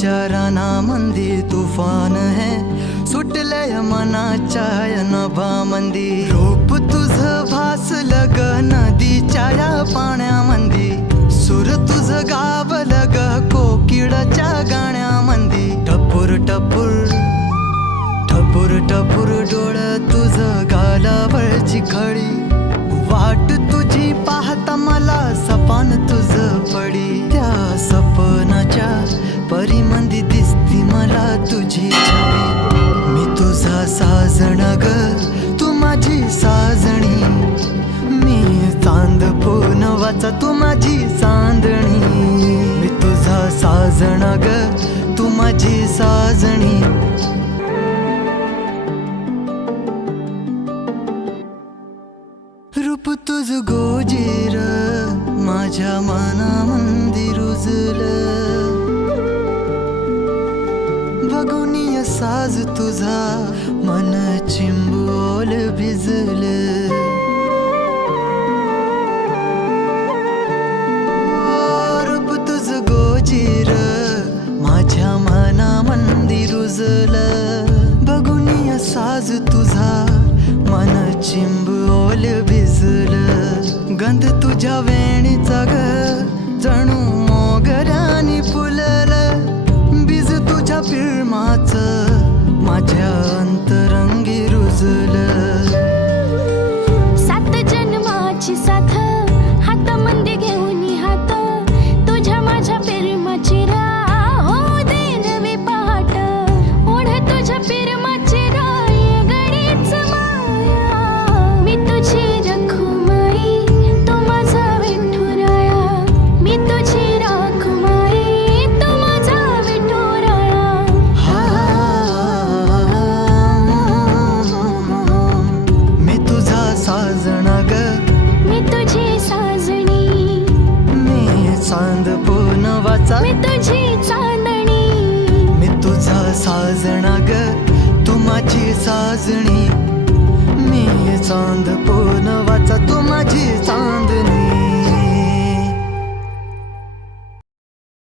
विचारांमध्ये तुफान है, सुटलय मनाच्या नभामंदी. रूप तुझं भासलं ग नदीच्या या पाण्यामंदी, सूर तुझं गावलं ग कोकिळाच्या गाण्यामंदी. टपूर टपूर टपूर टपूर डोळं तुझं गालावरची खळी, वाट तुझी पाहता मला सपान तुझं पडी. त्या सपनाच्या परीमंदी दिसती मला तुझी छबी. मी तुझा साजण ग तू माझी साजणी, मी चांद पूनवाचा तू माझी चांदणी. मी तुझा साजण ग तू माझी साजणी. रूप तुझ गोजीर माझ्या मनामंदी रुजलं, बघुनिय साज तुझा मन चिंबोल भिजलं. रूप तुझ गोजीर माझ्या मनामंदी रुजलं, बघुनिय साज तुझा मन चिंबोल भिजलं. गंध तुझ्या वेणीचा ग जणू मोगऱ्यानी फुललं, बीज तुझ्या प्रेमाचं माझ्या अंतरंगी रुजलं. सात जन्माची साथ हातामध्ये घेऊन हात, तुझ्या माझ्या प्रेमाची राह हो दे नवी पहाट. ओढ तुझ्या प्रेमाची राय गडीच माया, मी तुझी रखुमाई तू माझा विठुराया. मी तुझी रखुमाई तू माझा विठुराया. मी तुझा साजणा ग मी तुझी साजणी, मी चांद पूनवाचा मी तुझी चांदणी. मी तुझा साजणा ग तू माझी साजणी, मी चांद पूनवाचा तू माझी चांदणी.